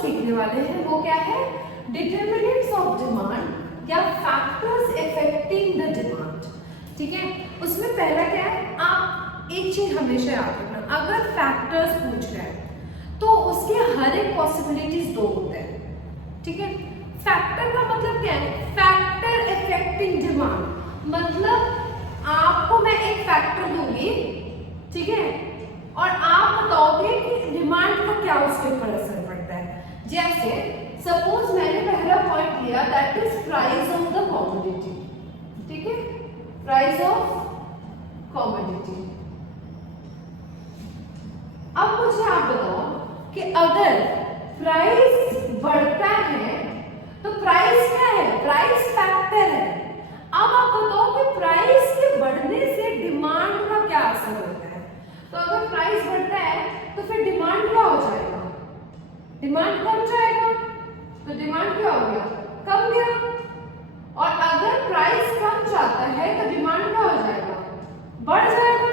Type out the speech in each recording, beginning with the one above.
सीखने वाले हैं वो क्या है, डिटरमिनेंट्स ऑफ डिमांड या फैक्टर्स अफेक्टिंग द डिमांड। ठीक है, उसमें पहला क्या है, आप एक चीज हमेशा याद रखना, अगर फैक्टर्स पूछ रहे हैं तो उसके हर एक पॉसिबिलिटीज दो होते हैं। ठीक है, फैक्टर का मतलब क्या है, फैक्टर अफेक्टिंग डिमांड, मतलब आपको मैं एक फैक्टर दूंगी, ठीक है, और आप बताओगे कि डिमांड का क्या उसके ऊपर असर पड़ता है। जैसे सपोज मैंने पहला पॉइंट लिया that is price of the commodity. ठीक है, प्राइस ऑफ कमोडिटी। अब मुझे आप बताओ कि अगर प्राइस बढ़ता है तो प्राइस क्या है, प्राइस फैक्टर है। अब आप बताओ कि प्राइस के बढ़ने से डिमांड का क्या असर होता है। तो अगर प्राइस बढ़ता है तो फिर डिमांड क्या हो जाएगा, डिमांड कम जाएगा, तो डिमांड क्या हो गया, कम गया। और अगर प्राइस कम जाता है तो डिमांड क्या हो जाएगा, बढ़ जाएगा।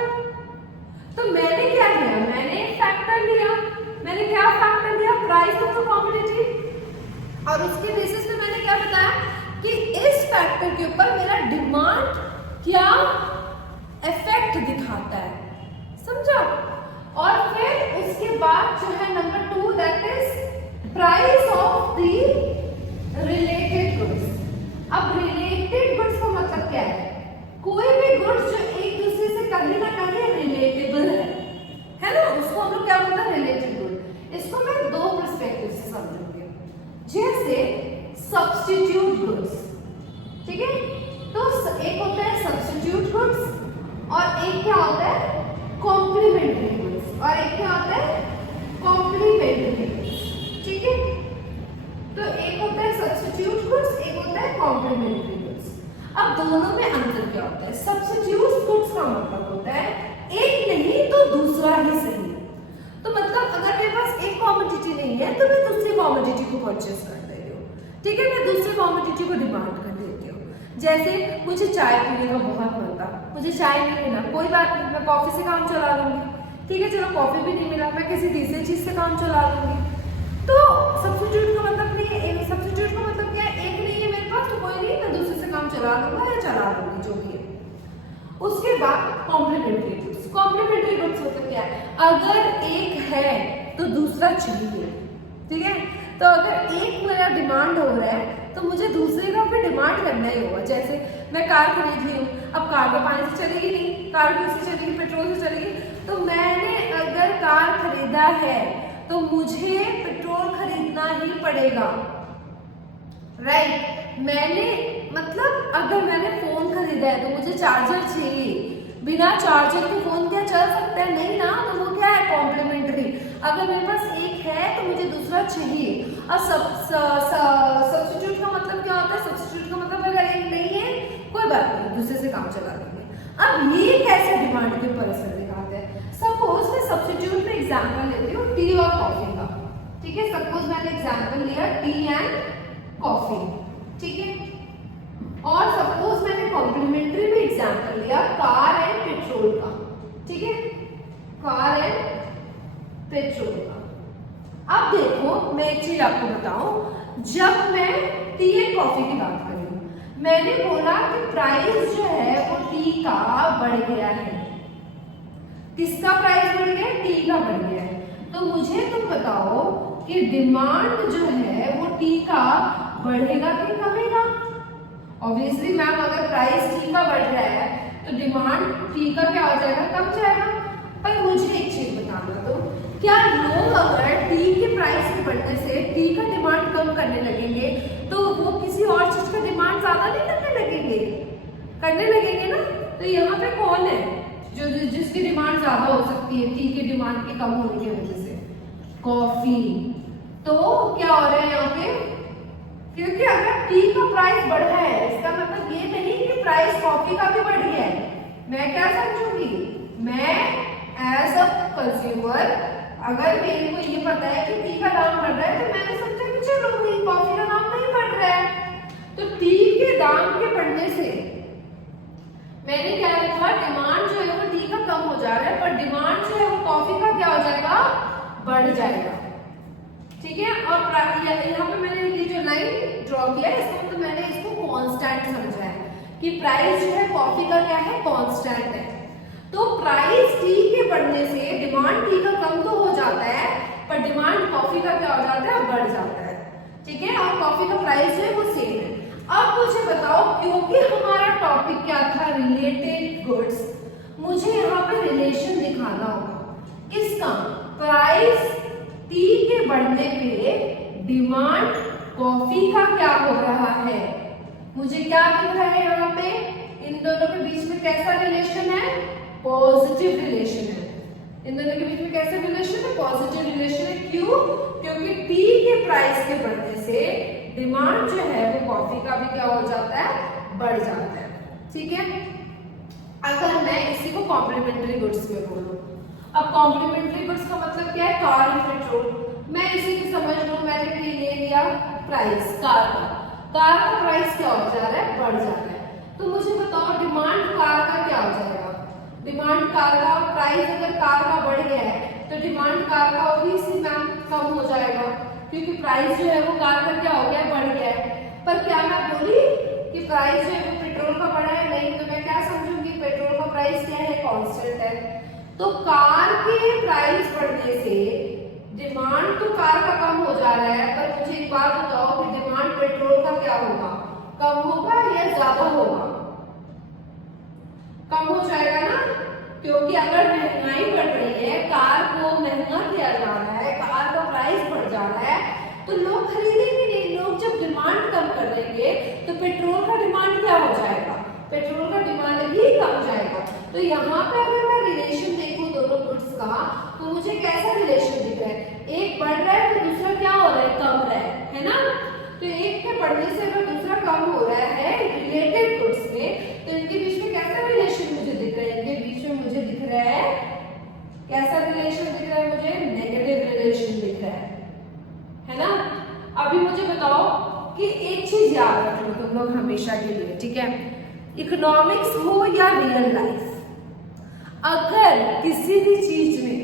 तो मैंने क्या लिया, मैंने एक फैक्टर लिया, मैंने क्या फैक्टर लिया, प्राइस ऑफ द कमोडिटी, और उसके बेसिस पे मैंने क्या बताया कि इस फैक्टर के ऊपर मेरा डिमांड क्या इफेक्ट दिखाता है, समझा। और फिर उसके बाद जो है number 2 that is price of the related goods. अब रिलेटेड गुड्स का मतलब क्या है, कोई भी गुड्स जो एक दूसरे से कहीं ना कहीं रिलेटेबल है ना, उसको हम लोग क्या बोलते हैं, रिलेटेड गुड। इसको मैं दो पर्सपेक्टिव से समझूंगी, जैसे सब्स्टिट्यूट गुड्स। ठीक है, तो एक होता है सब्स्टिट्यूट गुड्स और एक क्या होता है कॉम्प्लीमेंट्री गुड्स, और एक क्या होता है कॉम्प्लीमेंट्री गुड्स। ठीक है, तो एक होता है सब्स्टिट्यूट गुड्स, एक होता है कॉम्प्लीमेंट्री गुड्स। अब दोनों में अंतर क्या होता है, सब्स्टिट्यूट गुड्स का मतलब होता है एक नहीं तो दूसरा ही सही। तो मतलब अगर मेरे पास एक कमोडिटी नहीं है तो मैं दूसरी कमोडिटी को परचेस कर दे रही हूँ। ठीक है, मैं दूसरी कमोडिटी को डिमांड कर देती हूँ। जैसे मुझे चाय पीने का बहुत मन था, मुझे चाय नहीं मिला, कोई बात नहीं, मैं कॉफी से काम चला लूंगी। ठीक है, चलो कॉफी भी नहीं मिला, मैं किसी तीसरी चीज से काम चला लूंगी। तो सब्स्टिट्यूट का मतलब नहीं है, सब्स्टिट्यूट का मतलब क्या है, एक नहीं है मेरे पास तो कोई नहीं, मैं दूसरे से काम चला लूंगा या चला लूंगी, जो भी है। उसके बाद कॉम्प्लीमेंट्री गुड्स। कॉम्प्लीमेंट्री गुड्स मतलब क्या है, अगर एक है तो दूसरा चाहिए। ठीक है, तो अगर एक मेरा डिमांड हो रहा है तो मुझे दूसरे का भी डिमांड करना ही होगा। जैसे मैं कार खरीद रही हूँ, अब कार तो पानी से चलेगी नहीं, कार किससे चलेगी, पेट्रोल से चलेगी। तो मैंने अगर कार खरीदा है तो मुझे पेट्रोल खरीदना ही पड़ेगा, राइट। मैंने मतलब अगर मैंने फोन खरीदा है तो मुझे चार्जर चाहिए, बिना चार्जर के फोन क्या चल सकता है, नहीं ना, तो वो क्या है कॉम्प्लीमेंट्री। अगर मेरे पास एक है तो मुझे दूसरा चाहिए। और सब्स्टिट्यूट का मतलब क्या होता है, सब्स्टिट्यूट का मतलब अगर एक नहीं है कोई बात नहीं, दूसरे से काम चला लेंगे। अब ये कैसे डिमांड के ऊपर असर दिखाते हैं, सपोज मैं सब्स्टिट्यूट में एग्जाम्पल लेती हूँ टी और कॉफी का। ठीक है, सपोज मैंने एग्जाम्पल लिया टी एंड कॉफी। ठीक है, और सपोज मैंने कॉम्प्लीमेंट्री में एग्जांपल लिया कार एंड पेट्रोल का। ठीक है, कार एंड पेट्रोल का। अब देखो मैं एक चीज आपको बताऊं, जब मैं टी एंड कॉफी की बात करी, मैंने बोला कि प्राइस जो है वो टी का बढ़ गया है। किसका प्राइस बढ़ गया, टी का बढ़ गया है। तो मुझे तुम बताओ कि डिमांड जो है वो टी का बढ़ेगा कि कमेगा। ऑब्वियसली मैम अगर प्राइस टी का बढ़ रहा है तो डिमांड टी का क्या हो जाएगा, कम जाएगा। पर मुझे एक चीज बताना दो, क्या लोग अगर टी के प्राइस के बढ़ने से टी का डिमांड कम करने लगेंगे तो वो किसी और चीज का डिमांड ज्यादा नहीं करने लगेंगे, करने लगेंगे ना। तो यहाँ पे कौन है जो जिसकी डिमांड ज्यादा हो सकती है टी के डिमांड के कम होने की वजह से, कॉफी। तो क्या हो रहा है यहाँ पे, क्योंकि अगर टी का प्राइस बढ़ रहा है इसका मतलब ये नहीं कि प्राइस कॉफी का भी बढ़ गया है। मैं क्या समझूंगी, मैं एज अ कंज्यूमर अगर मेरे को ये पता है कि टी का दाम बढ़ रहा है तो मैंने सोचा कि चलो भाई कॉफी का दाम नहीं बढ़ रहा है। तो टी के दाम के बढ़ने से मैंने क्या लिखा, डिमांड जो है वो टी का कम हो जा रहा है, पर डिमांड जो है वो कॉफी का क्या हो जाएगा, बढ़ जाएगा। ठीक है। और यहाँ पे मैंने ये जो लाइन ड्रॉ किया है इसका मतलब मैंने इसको कांस्टेंट समझा है कि प्राइस जो है कॉफी का क्या है, कांस्टेंट है। तो प्राइस टी के बढ़ने से डिमांड टी का कम तो हो जाता है, पर डिमांड कॉफी का क्या हो जाता है, बढ़ जाता है। ठीक है, और कॉफी का प्राइस जो है वो सेम है। अब मुझे बताओ, क्योंकि हमारा टॉपिक क्या था, रिलेटेड गुड्स, मुझे यहाँ पे रिलेशन दिखाना होगा किसका, प्राइस टी के बढ़ने पे डिमांड कॉफी का क्या हो रहा है। मुझे क्या दिख रहा है यहाँ पे, इन दोनों के बीच में कैसा रिलेशन है, पॉजिटिव रिलेशन है। इन दोनों के बीच में कैसा रिलेशन है, पॉजिटिव रिलेशन है। क्यों, क्योंकि टी के प्राइस के बढ़ने से डिमांड जो है वो कॉफी का भी क्या हो जाता है, बढ़ जाता है। ठीक है, अगर मैं इसी को कॉम्प्लीमेंट्री गुड्स में बोलूं, अब कॉम्प्लीमेंट्री गुड्स का मतलब क्या है, कार एंड पेट्रोल। मैं इसी को समझ लूं, मैंने ले लिया प्राइस कार का प्राइस क्या हो जा रहा है, बढ़ जा रहा है। तो मुझे बताओ डिमांड कार का क्या हो जाएगा, डिमांड कार का, प्राइस अगर कार का बढ़ गया है तो डिमांड कार का ऑब्वियसली मैम कम हो जाएगा, क्योंकि प्राइस जो है वो कार का क्या हो गया है, बढ़ गया है। पर क्या मैं बोली कि प्राइस जो है वो पेट्रोल का बढ़ा है, नहीं, तो मैं क्या समझूंगी, पेट्रोल का प्राइस क्या है, कांस्टेंट है। तो कार के प्राइस बढ़ने से डिमांड तो कार का कम हो जा रहा है, पर मुझे एक बात बताओ कि डिमांड पेट्रोल का क्या होगा, कम होगा या ज्यादा होगा, कम हो जाएगा ना, क्योंकि अगर महंगाई बढ़ रही है, कार को महंगा किया जा रहा है, कार का प्राइस बढ़ जा रहा है, तो लोग खरीदेंगे नहीं। लोग जब डिमांड कम कर देंगे तो पेट्रोल का डिमांड क्या हो जाएगा, पेट्रोल का डिमांड भी कम जाएगा। तो यहाँ पे अगर मैं रिलेशन देखूं दोनों गुड्स का, तो मुझे कैसा रिलेशन दिख रहा है, एक बढ़ रहा है तो दूसरा क्या हो रहा है, कम रहा है ना। तो एक के बढ़ने से अगर दूसरा कम हो रहा है रिलेटेड गुड्स में, तो इनके बीच में कैसा रिलेशन मुझे दिख रहा है, इनके बीच में मुझे दिख रहा है, कैसा रिलेशन दिख रहा है, मुझे नेगेटिव रिलेशन दिख रहा है ना। अभी मुझे बताओ कि एक चीज याद रखो तुम लोग हमेशा के लिए, ठीक है, इकोनॉमिक्स हो या रियल लाइफ, अगर किसी भी चीज में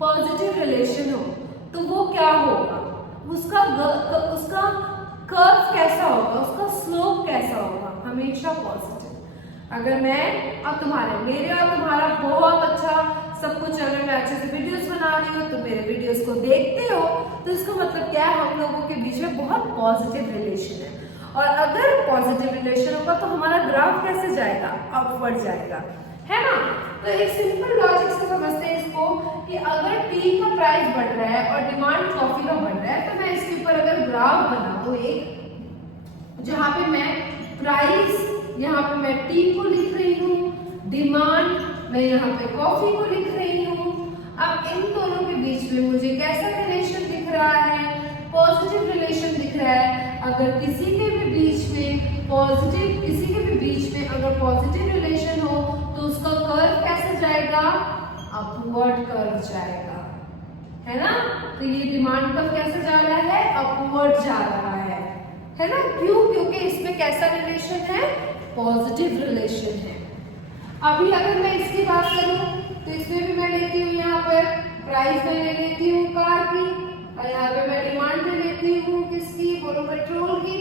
पॉजिटिव रिलेशन हो तो वो क्या होगा, उसका कर्व कैसा होगा, उसका स्लोप कैसा होगा, हमेशा पॉजिटिव। अगर मैं और तुम्हारे, मेरे और तुम्हारा बहुत अच्छा सब कुछ, अगर मैं अच्छे से वीडियोस बना रही हूँ तो मेरे वीडियोस को देखते हो, तो इसका मतलब क्या है, हम लोगों के बीच में बहुत पॉजिटिव रिलेशन है। और अगर पॉजिटिव रिलेशन होगा तो हमारा ग्राफ कैसे जाएगा, अपवर्ड जाएगा, है ना। तो एक सिंपल लॉजिक से समझते हैं इसको कि अगर टी का प्राइस बढ़ रहा है और डिमांड कॉफी का बढ़ रहा है, तो मैं इसके ऊपर अगर ग्राफ बना दूं एक, जहां पे मैं प्राइस, यहाँ पे मैं टी को लिख रही हूँ, डिमांड मैं यहाँ पे कॉफी को लिख रही हूँ। अब इन दोनों के बीच में मुझे कैसा रिलेशन दिख रहा है, पॉजिटिव रिलेशन दिख रहा है। अगर किसी के भी बीच में पॉजिटिव, किसी के भी बीच में अगर पॉजिटिव रिलेशन हो तो उसका कर्व कैसे जाएगा, अपवर्ड कर्व जाएगा, है ना। तो ये डिमांड कर्व कैसे जा रहा है, अपवर्ड जा रहा है ना। क्यों, क्योंकि इसमें कैसा रिलेशन है, पॉजिटिव रिलेशन है। अभी अगर मैं इसकी बात करूं तो इसमें भी मैं लेती हूँ, यहाँ पर प्राइस मैं ले लेती हूँ कार की, और यहाँ पे मैं डिमांड ले लेती हूँ किसकी, बोलो पेट्रोल की।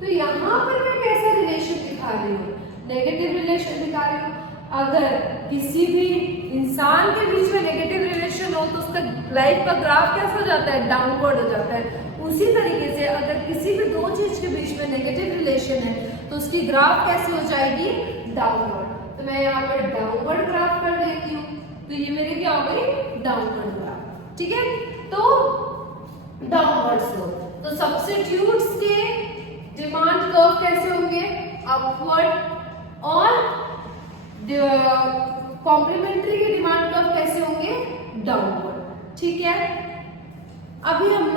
तो यहाँ पर मैं कैसा रिलेशन दिखा रही हूँ, नेगेटिव रिलेशन दिखा रही हूँ। अगर किसी भी इंसान के बीच में नेगेटिव रिलेशन हो तो उसका लाइफ का ग्राफ कैसा हो जाता है, डाउनवर्ड हो जाता है। उसी तरीके से अगर किसी भी दो चीज के बीच में नेगेटिव रिलेशन है तो उसकी ग्राफ कैसे हो जाएगी, डाउनवर्ड। तो मैं यहाँ पर डाउनवर्ड ग्राफ कर देती हूँ, तो ये मेरी क्या हो गई, डाउनवर्ड ग्राफ। ठीक है, तो डाउनवर्ड स्लोप। तो सब्स्टिट्यूट्स के डिमांड कर्व कैसे होंगे, अपवर्ड, और कॉम्प्लीमेंट्री के डिमांड कर्व कैसे होंगे, डाउनवर्ड। ठीक है, अभी हम लोग